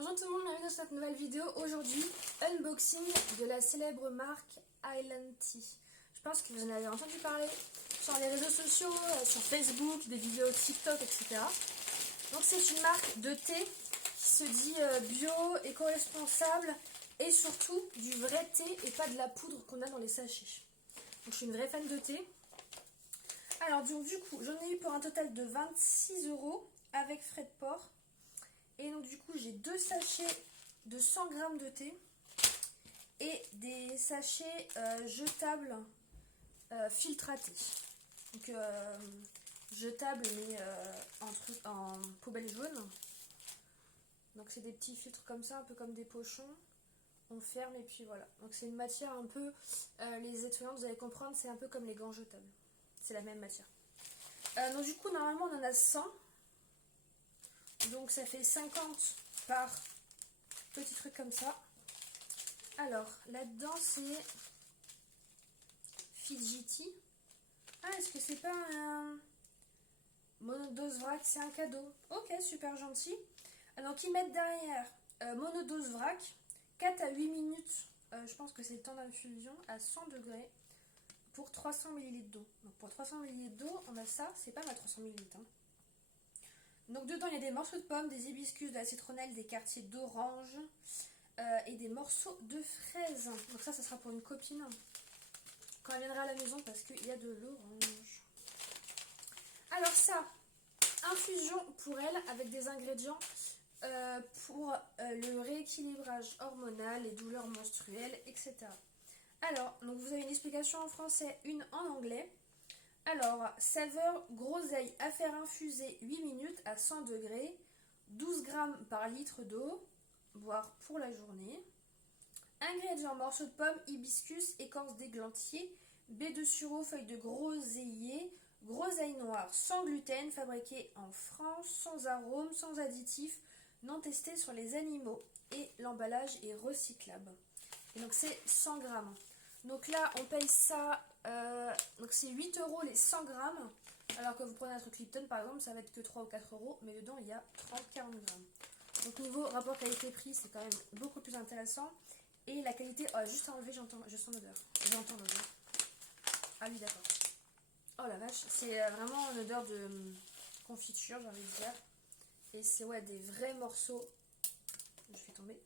Bonjour tout le monde, bienvenue dans cette nouvelle vidéo. Aujourd'hui, unboxing de la célèbre marque Island Tea. Je pense que vous en avez entendu parler sur les réseaux sociaux, sur Facebook, des vidéos TikTok, etc. Donc c'est une marque de thé qui se dit bio, éco-responsable et surtout du vrai thé et pas de la poudre qu'on a dans les sachets. Donc je suis une vraie fan de thé. Alors donc du coup, j'en ai eu pour un total de 26 € avec frais de port. Et donc du coup j'ai deux sachets de 100 g de thé et des sachets jetables filtratés. Donc jetables mais en poubelle jaune. Donc c'est des petits filtres comme ça, un peu comme des pochons. On ferme et puis voilà. Donc c'est une matière un peu, les étudiants vous allez comprendre, c'est un peu comme les gants jetables. C'est la même matière. Donc du coup normalement on en a 100. Donc ça fait 50 par petit truc comme ça. Alors là-dedans c'est Fidjiti. Ah, est-ce que c'est pas un monodose vrac? C'est un cadeau. Ok, super gentil. Donc ils mettent derrière monodose vrac, 4 à 8 minutes. Je pense que c'est le temps d'infusion à 100 degrés pour 300 ml d'eau. Donc pour 300 ml d'eau, on a ça. C'est pas mal 300 ml. Hein. Donc dedans il y a des morceaux de pommes, des hibiscus, de la citronnelle, des quartiers d'orange et des morceaux de fraises. Donc ça sera pour une copine quand elle viendra à la maison parce qu'il y a de l'orange. Alors ça, infusion pour elle avec des ingrédients pour le rééquilibrage hormonal, les douleurs menstruelles, etc. Alors, donc vous avez une explication en français, une en anglais. Alors, saveur groseille à faire infuser 8 minutes à 100 degrés, 12 g par litre d'eau, boire pour la journée. Ingrédients, morceaux de pommes, hibiscus, écorce d'églantier, baies de sureau, feuilles de groseillier, groseille noire sans gluten, fabriquée en France, sans arôme, sans additifs, non testé sur les animaux. Et l'emballage est recyclable. Et donc c'est 100 g. Donc là, on paye ça, donc c'est 8 € les 100 g. Alors que vous prenez un truc Lipton par exemple, ça va être que 3 ou 4 €, mais dedans il y a 30-40 g. Donc niveau rapport qualité-prix, c'est quand même beaucoup plus intéressant. Et la qualité, oh, juste à enlever, je sens l'odeur. J'entends l'odeur. Ah oui, d'accord. Oh la vache, c'est vraiment une odeur de confiture, j'ai envie de dire. Et c'est ouais, des vrais morceaux. Je fais tomber.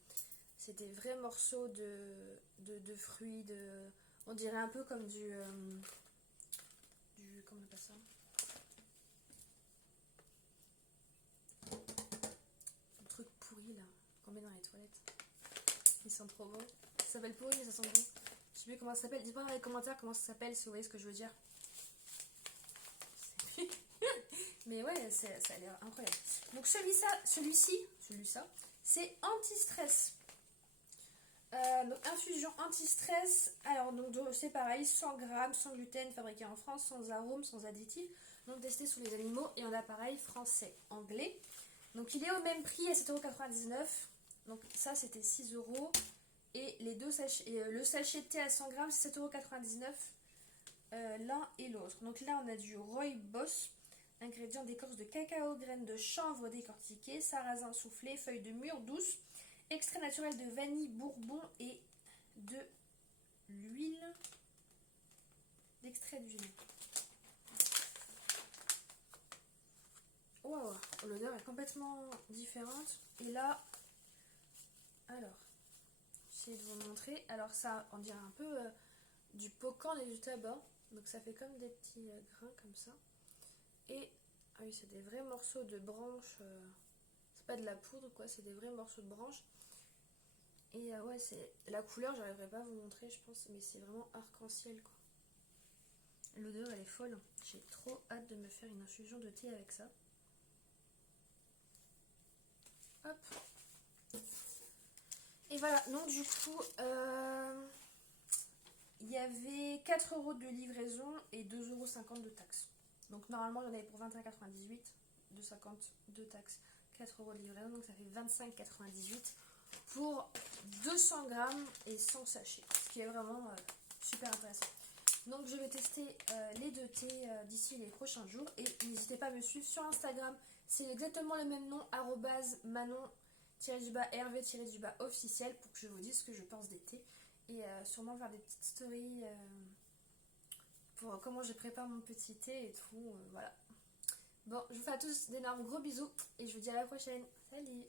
C'est des vrais morceaux de fruits, on dirait un peu comme du comment on appelle ça? Le truc pourri là, qu'on met dans les toilettes. Ils sont trop bons. Ça s'appelle pourri mais ça sent bon. Je sais plus comment ça s'appelle. Dites-moi dans les commentaires comment ça s'appelle si vous voyez ce que je veux dire. Mais ouais, ça a l'air incroyable. Donc celui-ci, c'est anti-stress. Donc infusion anti-stress. Alors donc c'est pareil, 100 g, sans gluten, fabriqué en France, sans arôme, sans additifs, donc testé sur les animaux et en appareil français, anglais. Donc il est au même prix à 7,99 €. Donc ça c'était 6 € et les deux sachets, le sachet de thé à 100 g c'est 7,99 € l'un et l'autre. Donc là on a du rooibos, ingrédients d'écorce de cacao, graines de chanvre décortiquées, sarrasin soufflé, feuilles de mûre douce, extrait naturel de vanille, bourbon et de l'huile d'extrait d'huile. Wow, l'odeur est complètement différente. Et là, alors, j'essaie de vous montrer. Alors ça, on dirait un peu du pocan et du tabac. Donc ça fait comme des petits grains comme ça. Et, ah oui, c'est des vrais morceaux de branches. C'est pas de la poudre quoi, c'est des vrais morceaux de branches. Et ouais, c'est la couleur, j'arriverai pas à vous montrer, je pense, mais c'est vraiment arc-en-ciel quoi. L'odeur elle est folle. J'ai trop hâte de me faire une infusion de thé avec ça. Hop. Et voilà, donc du coup, il y avait 4 € de livraison et 2,50 € de taxes. Donc normalement, il y en avait pour 21,98 €, 2,50 € de taxes, 4 € de livraison, donc ça fait 25,98 € pour 200 g et 100 sachets, ce qui est vraiment super intéressant. Donc je vais tester les deux thés d'ici les prochains jours et n'hésitez pas à me suivre sur Instagram, c'est exactement le même nom, @manon Hervé officiel pour que je vous dise ce que je pense d'été. Et sûrement faire des petites stories pour comment je prépare mon petit thé et tout. Voilà. Bon, je vous fais à tous d'énormes gros bisous et je vous dis à la prochaine. Salut!